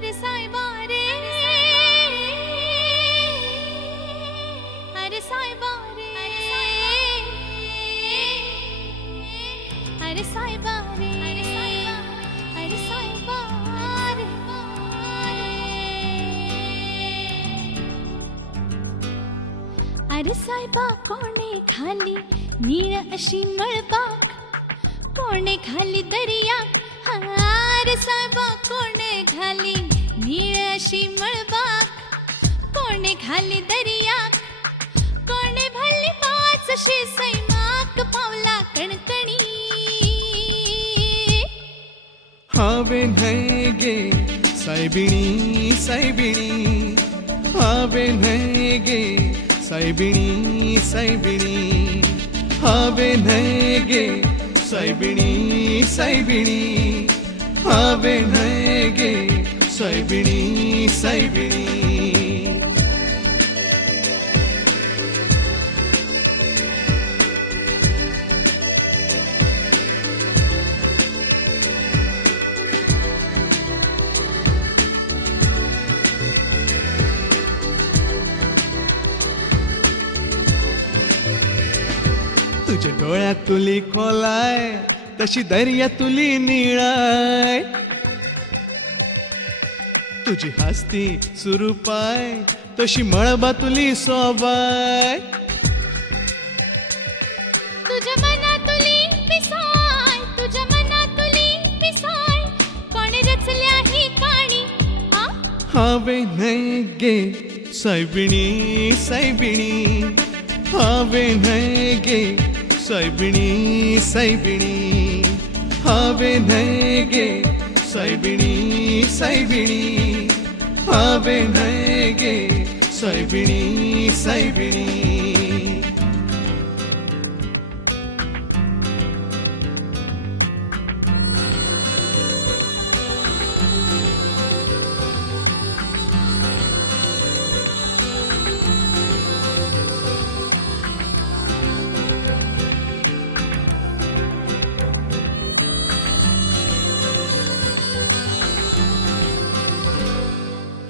अरे साईबा रे, अरे साईबा रे, अरे साईबा रे, अरे साईबा रे, अरे साईबा कोणे खाली नीळ अशी मळबाग, कोणे खाली दर्या, अरे साईबा कोणे खाली नीळ अशी मळबाग, कोणे खाली दर्या, कोणे भरली पाचशे सैमाक पावला कणकणी. हावे न्हय गे सायबिणी सायबिणी, हावे न्हय गे सायबिणी सायबिणी, हावे न्हय गे सायबिणी सायबिणी, हावे न्हय गे सायबिणी सायबिणी. तुझ्या डोळ्यात तुली खोलाय, तशी दर्या तुली निळाय, तुझी हस्ती सुरूपाय, तशी मळबा तुली सोबाय. तुझ्या मनातुली पिसाय, तुझ्या मनातुली पिसाय, कोणी रचल्या ही काणी. हावे न्हय गे सायबिणी सायबिणी, हावे न्हय गे सायबिणी सायबिणी, हावे न्हय गे सायबिणी सायबिणी, हावे न्हय गे सायबिणी सायबिणी.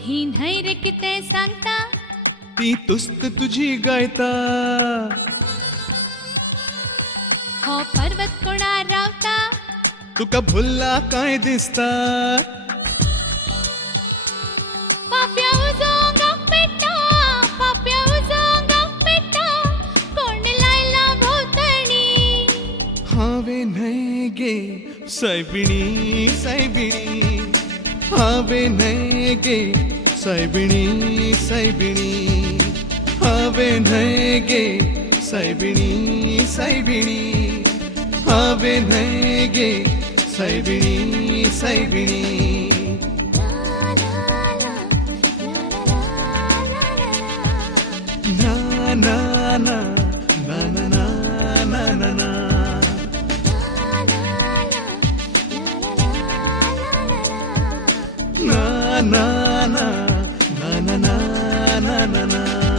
ही न्हय रे किते सांगता, ती तुस्त तुझी गायता, हो पर्वत कोणा रावता, तुका भुल्ला काय दिसता. पाप्या उजोंगा पेटा, पाप्या उजोंगा पेटा, कोण लायला भोवतणी. हावे न्हय गे सायबिणी सायबिणी, हावे न्हय गे सायबिणी सायबिणी, हावे न्हय गे सायबिणी सायबिणी, हावे न्हय गे सायबिणी सायबिणी. ना ना ना ना ना ना ना ना ना. Na na na na na na na na na.